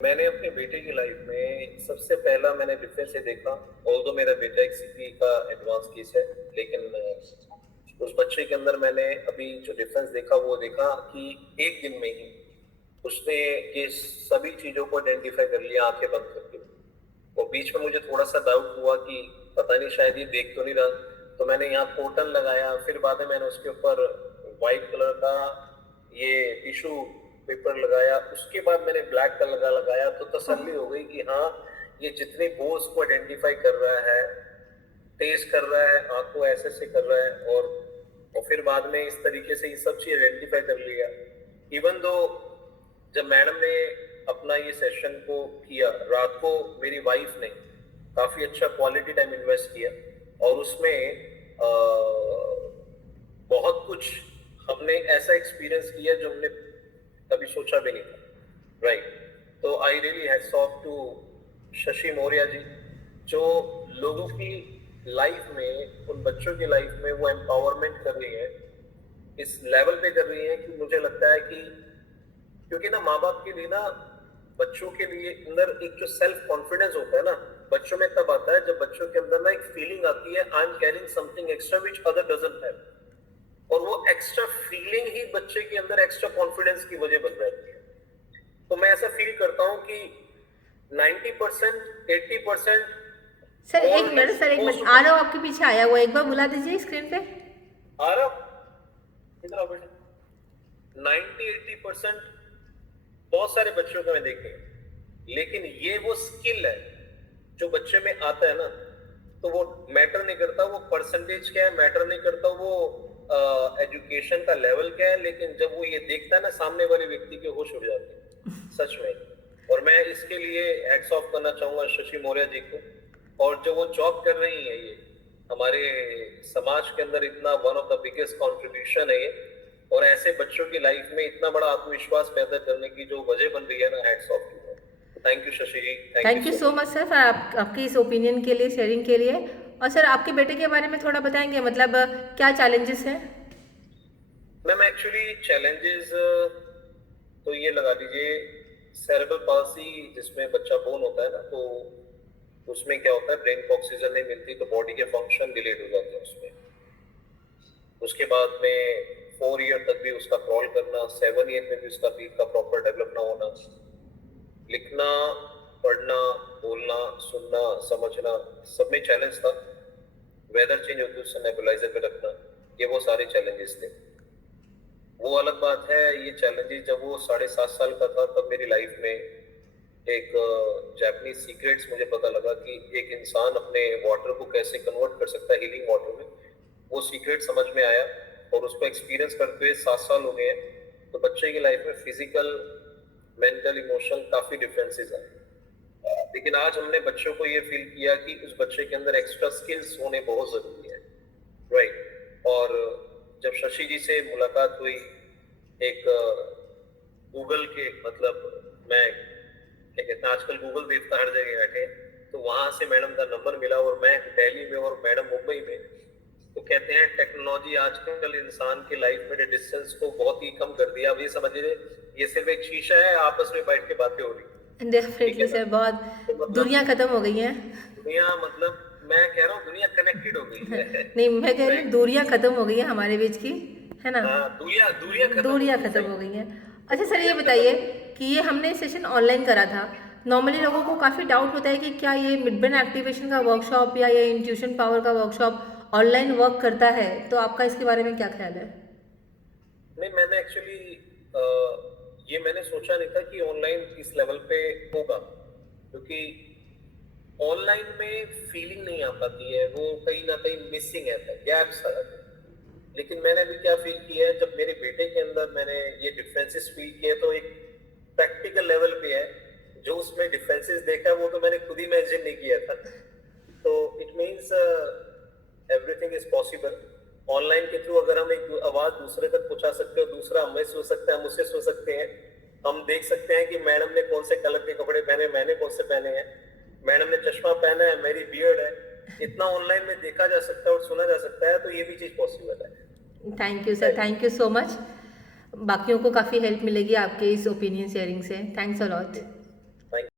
मैंने अपने बेटे की लाइफ में सबसे पहला मैंने डिफरेंस ये देखा। ऑल्दो मेरा बेटा एक सीपी का एडवांस केस है, लेकिन उस बच्चे के अंदर मैंने अभी जो डिफरेंस देखा वो देखा कि एक दिन में ही उसने ये सभी चीजों को आइडेंटिफाई कर लिया आंखें बंद करके। और बीच में मुझे थोड़ा सा डाउट हुआ कि पता नहीं शायद ये देख तो नहीं रहा, तो मैंने यहाँ कॉटन लगाया, फिर बाद में मैंने उसके ऊपर व्हाइट कलर का ये टिश्यू पेपर लगाया, उसके बाद मैंने ब्लैक कलर का लगाया, तो तसल्ली हो गई कि हाँ ये जितने बोर्ड्स को आइडेंटिफाई कर रहा है, तेज कर रहा है, आंखों ऐसे से कर रहा है। और फिर बाद में इस तरीके से ये सब चीज आइडेंटिफाई कर लिया। इवन दो जब मैडम ने अपना ये सेशन को किया रात को, मेरी वाइफ ने काफी अच्छा क्वालिटी टाइम इन्वेस्ट किया और उसमें बहुत कुछ हमने ऐसा एक्सपीरियंस किया जो हमने कभी सोचा भी नहीं था। राइट। तो I really hats off to Shashi Maurya ji, जो लोगों की लाइफ में, उन बच्चों की लाइफ में वो एम्पावरमेंट कर रही है, इस लेवल पे कर रही है कि मुझे लगता है कि क्योंकि ना माँ बाप के लिए ना बच्चों के लिए अंदर एक जो सेल्फ कॉन्फिडेंस होता है ना, बच्चों में तब आता है जब बच्चों के अंदर ना एक फीलिंग आती है I am carrying something extra which other doesn't have. और वो एक्स्ट्रा फीलिंग ही बच्चे के अंदर एक्स्ट्रा कॉन्फिडेंस की वजह बन जाती है। तो मैं ऐसा फील करता हूँ कि 90% 80% सर एक और मिनट, सर एक मिनट, मोस्ट आ रहा हूँ आपके पीछे, आया हुआ एक बार बुला दीजिए स्क्रीन पे। आ रहा, इधर आओ बेटा। 90-80% बहुत सारे बच्चों को मैं देखे, लेकिन ये वो स्किल है जो बच्चे में आता है ना, तो वो मैटर नहीं करता वो परसेंटेज क्या है, मैटर नहीं करता वो एजुकेशन का लेवल क्या है, लेकिन जब वो ये देखता है ना सामने वाले व्यक्ति के होश उड़ जाते हैं सच में। और मैं इसके लिए हैट्स ऑफ करना चाहूंगा शशि मौर्य जी को। और जो वो जॉब कर रही है ये हमारे समाज के अंदर इतना one of the biggest contribution है ये, और ऐसे बच्चों की लाइफ में इतना बड़ा आत्मविश्वास पैदा करने की जो वजह बन रही है ना, hats off to. Thank you Shashi ji, thank you thank you so so much. Much sir for आपकी इस ओपिनियन के लिए, शेयरिंग के लिए। और सर आपके बेटे के बारे में थोड़ा बताएंगे, मतलब क्या चैलेंजेस हैं? मैम एक्चुअली चैलेंजेस तो ये लगा लीजिए, सेरेब्रल पाल्सी जिसमें बच्चा बोन होता है ना, तो उसमें क्या होता है, ब्रेन को ऑक्सीजन नहीं मिलती तो बॉडी के फंक्शन डिलेड हो जाते हैं उसमें। उसके बाद में 4 ईयर तक भी उसका क्रॉल करना, 7 ईयर में भी उसका ब्रीथ का प्रॉपर डेवलप ना होना, लिखना, पढ़ना, बोलना, सुनना, समझना, सब में चैलेंज था। वेदर चेंज होती है उससे नेबुलाइजर पे रखना, ये वो सारे चैलेंजेस थे। वो अलग बात है, ये चैलेंजेस जब वो 7.5 साल का था तब मेरी लाइफ में एक जापानीज सीक्रेट्स मुझे पता लगा कि एक इंसान अपने वाटर को कैसे कन्वर्ट कर सकता है हीलिंग वाटर में। वो सीक्रेट समझ में आया और उसको एक्सपीरियंस करते हुए 7 साल हो गए हैं। तो बच्चे की लाइफ में फिजिकल, मेंटल, इमोशनल काफी डिफरेंसेस आए, लेकिन आज हमने बच्चों को ये फील किया कि उस बच्चे के अंदर एक्स्ट्रा स्किल्स होने बहुत जरूरी है। राइट। और जब शशि जी से मुलाकात हुई, एक गूगल के मतलब, मैं क्या कहते हैं, आजकल गूगल देवता हर जगह बैठे हैं, तो वहां से मैडम का नंबर मिला और मैं दिल्ली में और मैडम मुंबई में। तो कहते हैं टेक्नोलॉजी आजकल इंसान की लाइफ में डिस्टेंस को बहुत ही कम कर दिया। अब ये समझिए ये सिर्फ एक शीशा है, आपस में बैठ के बातें हो रही, ठीक डेफिनेटली है ना। सर, बहुत तो मतलब दुनिया खत्म हो गई है। दुनिया, मतलब मैं कह रहा हूँ दुनिया कनेक्टेड हो गई है। नहीं, मैं कह रही हूँ राइट। दूरियां खत्म हो गई है हमारे बीच की, है ना? हाँ, दूरियां दूरियां खत्म हो दूरियां गई, खत्म सही। हो गई हैं। तो अच्छा सर, ये दूरियां खत्म बताइए हो गई। कि ये हमने सेशन ऑनलाइन करा था। नॉर्मली लोगों को काफ़ी डाउट होता है कि क्या ये मिड ब्रेन एक्टिवेशन का वर्कशॉप या ये इंट्यूशन पावर का वर्कशॉप ऑनलाइन वर्क करता है, तो आपका इसके बारे में क्या ख्याल है? नहीं, मैंने एक्चुअली ये मैंने सोचा नहीं था कि ऑनलाइन इस लेवल पे होगा, क्योंकि ऑनलाइन में फीलिंग नहीं आ पाती है, वो कहीं ना कहीं मिसिंग है, गैप्स आ जाते हैं। लेकिन मैंने अभी क्या फील किया है, जब मेरे बेटे के अंदर मैंने ये डिफरेंसेस फील किए, तो एक प्रैक्टिकल लेवल पे है, जो उसमें डिफरेंसेस देखा वो तो मैंने खुद इमेजिन नहीं किया था। तो it means everything is possible. Online के थ्रू अगर हम एक आवाज दूसरे तक पहुंचा सकते हो, दूसरा हमें सुन सकता है, हम उससे सुन सकते हैं। हम देख सकते हैं कि मैडम ने कौन से कलर के कपड़े पहने, मैंने कौन से पहने हैं, मैडम ने चश्मा पहना है, मेरी बियर्ड है। इतना ऑनलाइन में देखा जा सकता है और सुना जा सकता है, तो ये भी चीज पॉसिबल है। Thank you sir, right. Thank you so much. बाकियों को काफ़ी हेल्प मिलेगी आपके इस ओपिनियन शेयरिंग से। Thanks a lot.